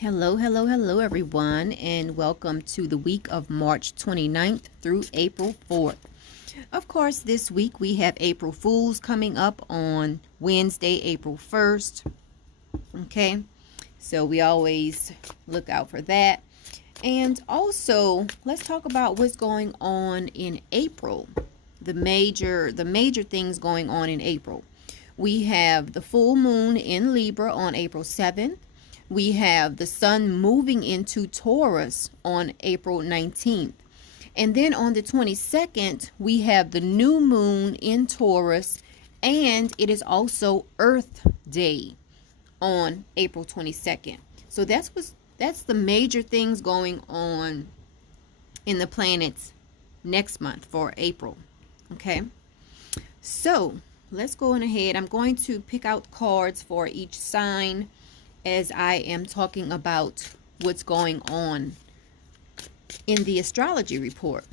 Hello, hello, hello, everyone, and welcome to the week of March 29th through April 4th. Of course, this week we have April Fools coming up on Wednesday, April 1st. Okay, so we always look out for that. And also, let's talk about what's going on in April. The major things going on in April. We have the full moon in Libra on April 7th. We have the sun moving into Taurus on April 19th. And then on the 22nd, we have the new moon in Taurus, and it is also Earth Day on April 22nd. So that's the major things going on in the planets next month for April. Okay? So, let's go on ahead. I'm going to pick out cards for each sign as I am talking about what's going on in the astrology report.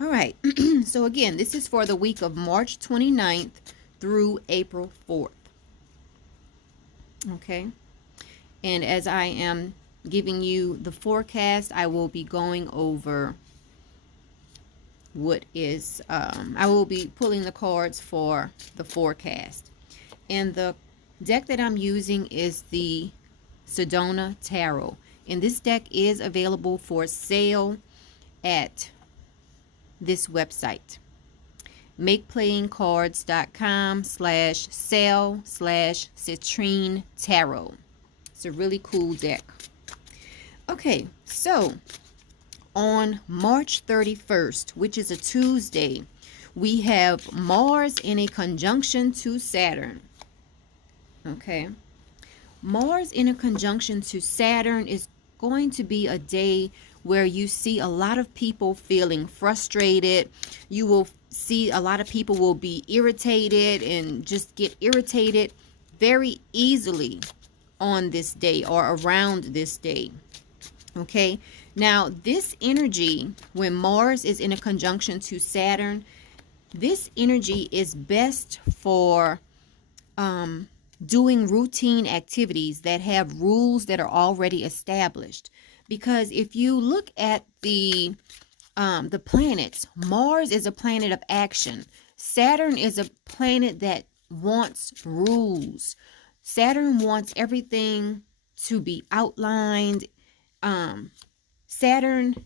All right. So again, this is for the week of March 29th through April 4th. Okay. And as I am giving you the forecast, I will be going over I will be pulling the cards for the forecast. And the deck that I'm using is the Sedona Tarot. And this deck is available for sale at this website, makeplayingcards.com/sale/citrine tarot. It's a really cool deck. Okay, so on March 31st, which is a Tuesday, we have Mars in a conjunction to Saturn. Okay. Mars in a conjunction to Saturn is going to be a day where you see a lot of people feeling frustrated. You will see a lot of people will be irritated and just get irritated very easily on this day or around this day. Okay. Now, this energy, when Mars is in a conjunction to Saturn, this energy is best for doing routine activities that have rules that are already established. Because if you look at the planets, Mars is a planet of action. Saturn is a planet that wants rules. Saturn wants everything to be outlined. Saturn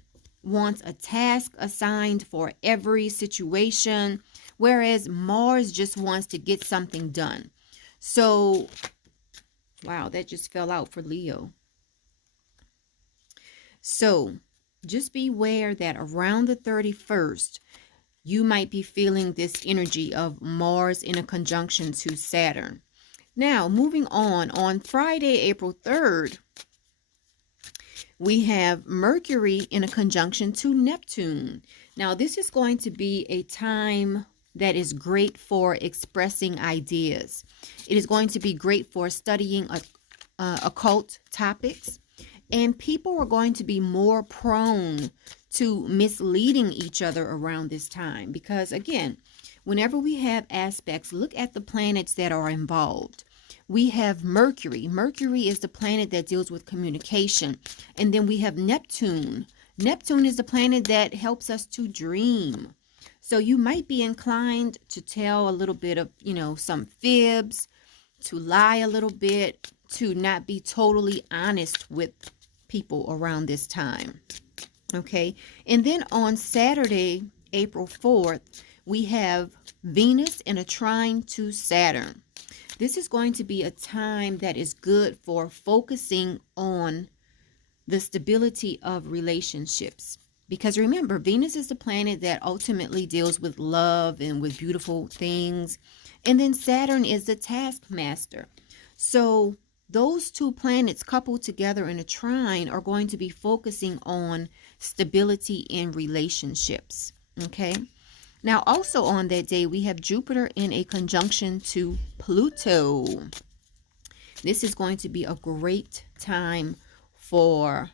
wants a task assigned for every situation, whereas Mars just wants to get something done. So, wow, that just fell out for Leo. So, just beware that around the 31st, you might be feeling this energy of Mars in a conjunction to Saturn. Now, moving on Friday, April 3rd, we have Mercury in a conjunction to Neptune. Now, this is going to be a time that is great for expressing ideas. It is going to be great for studying occult topics. And people are going to be more prone to misleading each other around this time. Because, again, whenever we have aspects, look at the planets that are involved. We have Mercury. Mercury is the planet that deals with communication. And then we have Neptune. Neptune is the planet that helps us to dream. So you might be inclined to tell a little bit of, some fibs, to lie a little bit, to not be totally honest with people around this time. Okay. And then on Saturday, April 4th, we have Venus in a trine to Saturn. This is going to be a time that is good for focusing on the stability of relationships. Because remember, Venus is the planet that ultimately deals with love and with beautiful things. And then Saturn is the taskmaster. So those two planets coupled together in a trine are going to be focusing on stability in relationships. Okay. Now, also on that day, we have Jupiter in a conjunction to Pluto. This is going to be a great time for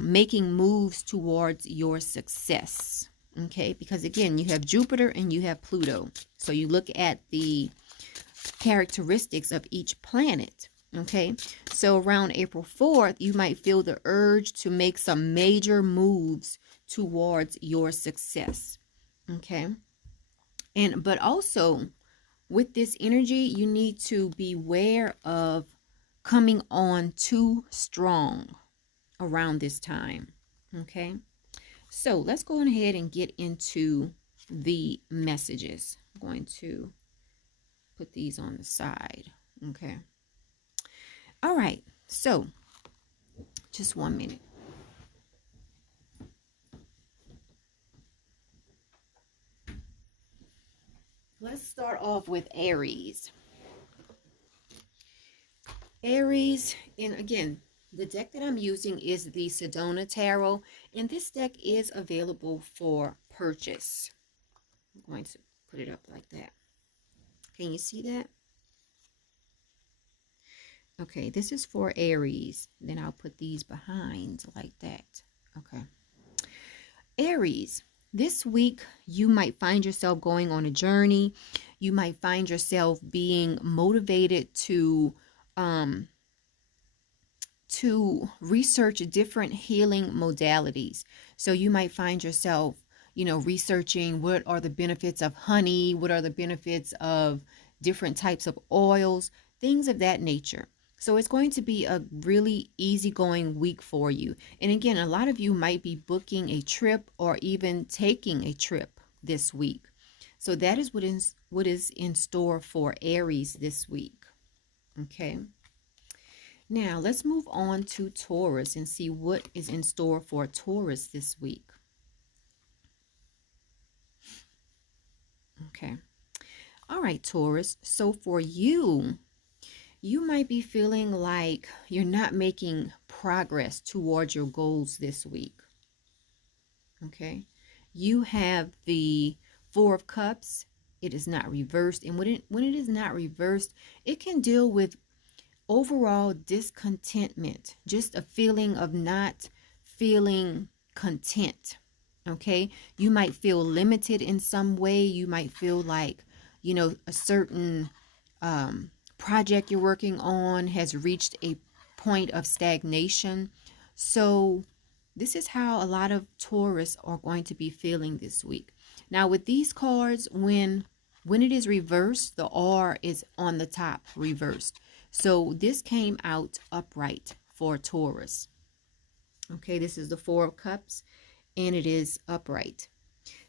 making moves towards your success. Okay, because again, you have Jupiter and you have Pluto. So you look at the characteristics of each planet. Okay, so around April 4th, you might feel the urge to make some major moves towards your success. Okay, but also with this energy, you need to beware of coming on too strong around this time. Okay, so let's go ahead and get into the messages. I'm going to put these on the side. Okay. All right. So just 1 minute. Let's start off with Aries. Aries, and again, the deck that I'm using is the Sedona Tarot, and this deck is available for purchase. I'm going to put it up like that. Can you see that? Okay, this is for Aries. Then I'll put these behind like that. Okay. Aries, this week you might find yourself going on a journey. You might find yourself being motivated to research different healing modalities. So you might find yourself, researching what are the benefits of honey, what are the benefits of different types of oils, things of that nature. So it's going to be a really easygoing week for you. And again, a lot of you might be booking a trip or even taking a trip this week. So that is what is in store for Aries this week. Okay. Now, let's move on to Taurus and see what is in store for Taurus this week. Okay. All right, Taurus. So for you, you might be feeling like you're not making progress towards your goals this week. Okay. You have the Four of Cups. It is not reversed. And when it is not reversed, it can deal with overall discontentment, just a feeling of not feeling content. Okay, you might feel limited in some way. You might feel like, a certain project you're working on has reached a point of stagnation. So this is how a lot of Taurus are going to be feeling this week. Now with these cards, when it is reversed, the R is on the top reversed. So this came out upright for Taurus. Okay, this is the Four of Cups, and it is upright.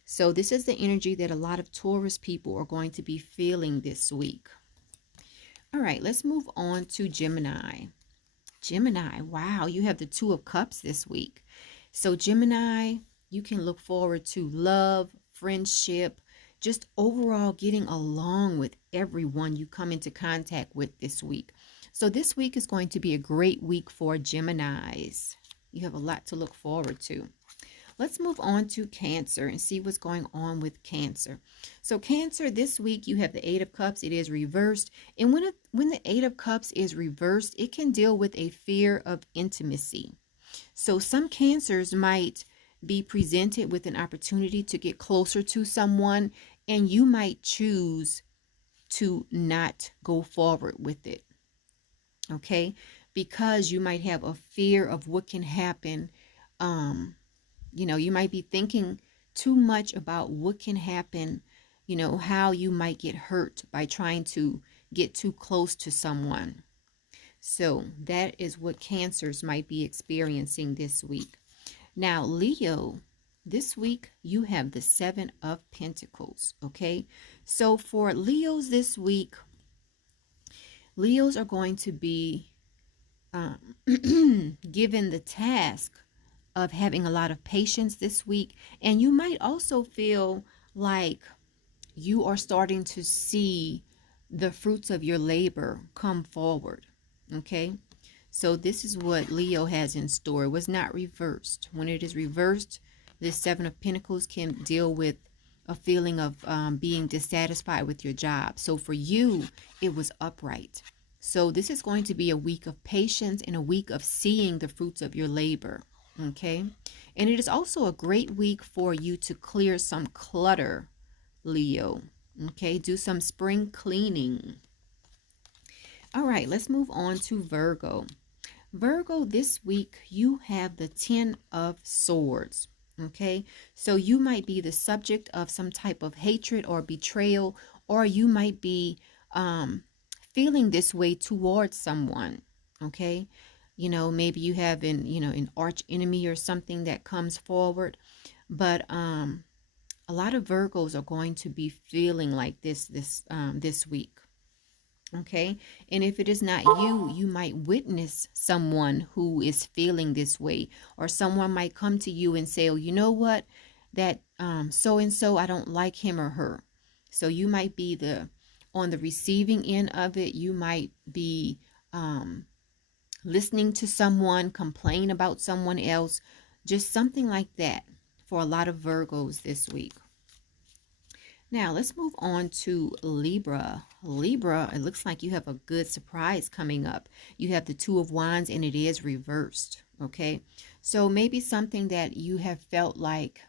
So this is the energy that a lot of Taurus people are going to be feeling this week. All right, let's move on to Gemini. Gemini, wow, you have the Two of Cups this week. So Gemini, you can look forward to love, friendship, just overall getting along with everyone you come into contact with this week. So this week is going to be a great week for Geminis. You have a lot to look forward to. Let's move on to Cancer and see what's going on with Cancer. So Cancer, this week you have the Eight of Cups. It is reversed. And when the Eight of Cups is reversed, it can deal with a fear of intimacy. So some Cancers might be presented with an opportunity to get closer to someone, and you might choose to not go forward with it. Okay? Because you might have a fear of what can happen. You might be thinking too much about what can happen, how you might get hurt by trying to get too close to someone. So that is what Cancers might be experiencing this week. Now, Leo, this week you have the Seven of Pentacles, okay? So for Leos this week, Leos are going to be given the task of having a lot of patience this week. And you might also feel like you are starting to see the fruits of your labor come forward, okay? So this is what Leo has in store. It was not reversed. When it is reversed, this Seven of Pentacles can deal with a feeling of being dissatisfied with your job. So for you, it was upright. So this is going to be a week of patience and a week of seeing the fruits of your labor, okay? And it is also a great week for you to clear some clutter, Leo, okay? Do some spring cleaning. All right, let's move on to Virgo. Virgo, this week you have the 10 of Swords. Okay, so you might be the subject of some type of hatred or betrayal, or you might be feeling this way towards someone. Okay, maybe you have an arch enemy or something that comes forward, but a lot of Virgos are going to be feeling like this week. Okay. And if it is not you, you might witness someone who is feeling this way, or someone might come to you and say, oh, you know what? That so and so, I don't like him or her. So you might be on the receiving end of it. You might be listening to someone complain about someone else, just something like that for a lot of Virgos this week. Now, let's move on to Libra. Libra, it looks like you have a good surprise coming up. You have the Two of Wands and it is reversed, okay? So maybe something that you have felt like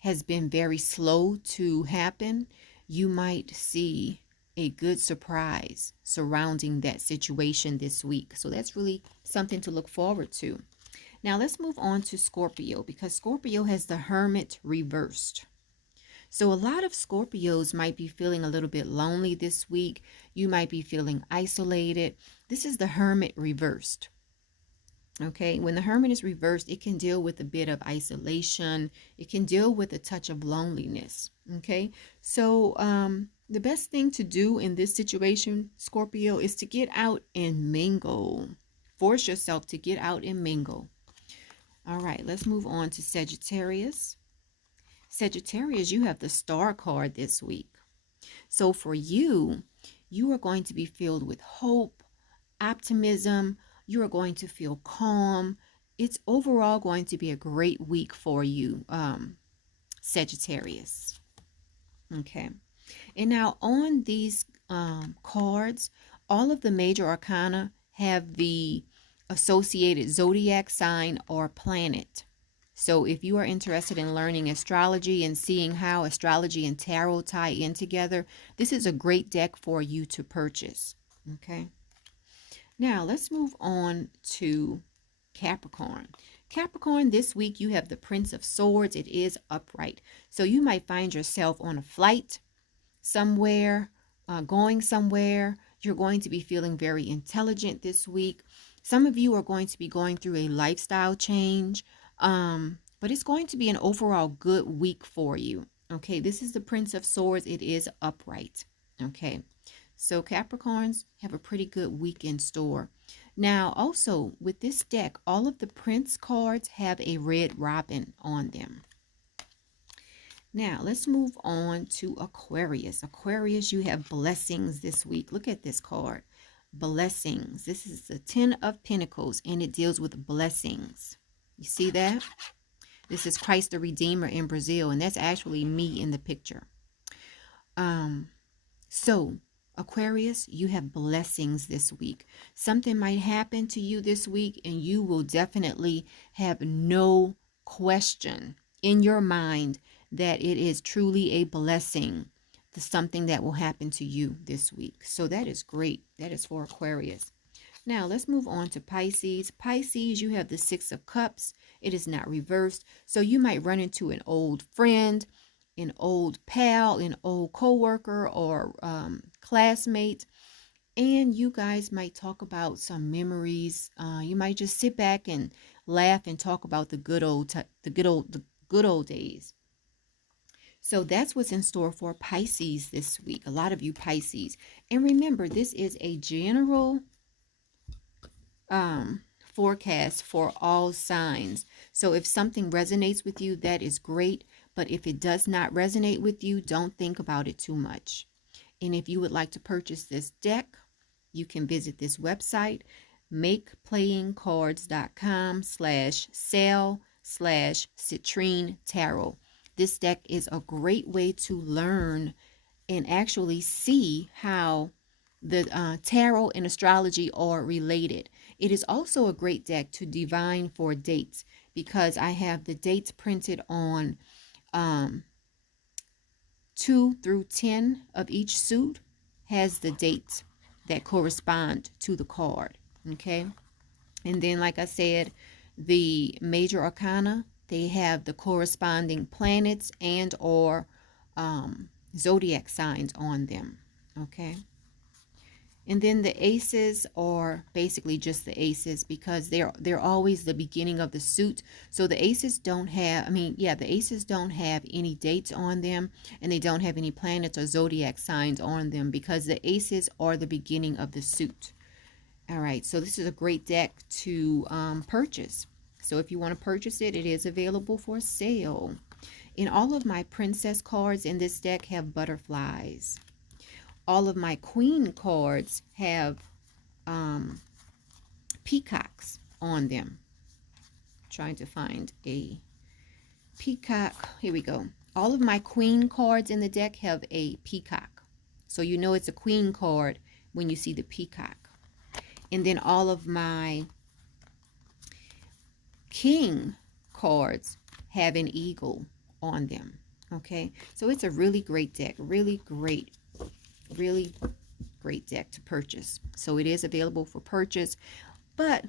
has been very slow to happen, you might see a good surprise surrounding that situation this week. So that's really something to look forward to. Now, let's move on to Scorpio, because Scorpio has the Hermit reversed. So a lot of Scorpios might be feeling a little bit lonely this week. You might be feeling isolated. This is the Hermit reversed. Okay, when the Hermit is reversed, it can deal with a bit of isolation. It can deal with a touch of loneliness. Okay, so the best thing to do in this situation, Scorpio, is to get out and mingle. Force yourself to get out and mingle. All right, let's move on to Sagittarius. Sagittarius, you have the Star card this week. So for you, you are going to be filled with hope, optimism. You are going to feel calm. It's overall going to be a great week for you, Sagittarius. Okay. And now on these cards, all of the major arcana have the associated zodiac sign or planet. So if you are interested in learning astrology and seeing how astrology and tarot tie in together, this is a great deck for you to purchase. Okay. Now let's move on to Capricorn. Capricorn, this week you have the Prince of Swords. It is upright. So you might find yourself on a flight somewhere, going somewhere. You're going to be feeling very intelligent this week. Some of you are going to be going through a lifestyle change. But it's going to be an overall good week for you. Okay, this is the Prince of Swords. It is upright. Okay, so Capricorns have a pretty good week in store. Now, also with this deck, all of the Prince cards have a red robin on them. Now, let's move on to Aquarius. Aquarius, you have blessings this week. Look at this card. Blessings. This is the 10 of Pentacles, and it deals with blessings. You see that? This is Christ the Redeemer in Brazil, and that's actually me in the picture. So, Aquarius, you have blessings this week. Something might happen to you this week, and you will definitely have no question in your mind that it is truly a blessing, something that will happen to you this week. So that is great. That is for Aquarius. Now, let's move on to Pisces. Pisces, you have the Six of Cups. It is not reversed. So you might run into an old friend, an old pal, an old coworker, or classmate, and you guys might talk about some memories. You might just sit back and laugh and talk about the good old days. So that's what's in store for Pisces this week. A lot of you Pisces. And remember, this is a general forecast for all signs. So if something resonates with you, that is great. But if it does not resonate with you, don't think about it too much. And if you would like to purchase this deck, you can visit this website, makeplayingcards.com/sale/Citrine Tarot. This deck is a great way to learn and actually see how the tarot and astrology are related. It is also a great deck to divine for dates, because I have the dates printed on 2 through 10 of each suit has the dates that correspond to the card. Okay. And then, like I said, the major arcana, they have the corresponding planets and or zodiac signs on them. Okay. And then the aces are basically just the aces because they're always the beginning of the suit. So the aces don't have, the aces don't have any dates on them, and they don't have any planets or zodiac signs on them because the aces are the beginning of the suit. All right, so this is a great deck to purchase. So if you want to purchase it, it is available for sale. And all of my princess cards in this deck have butterflies. All of my queen cards have peacocks on them. Trying to find a peacock. Here we go. All of my queen cards in the deck have a peacock. So you know it's a queen card when you see the peacock. And then all of my king cards have an eagle on them. Okay, so it's a really great deck. Really great deck to purchase. So it is available for purchase. But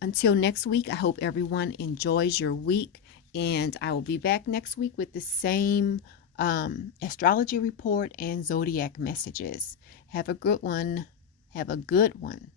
until next week, I hope everyone enjoys your week. And I will be back next week with the same astrology report and zodiac messages. Have a good one. Have a good one.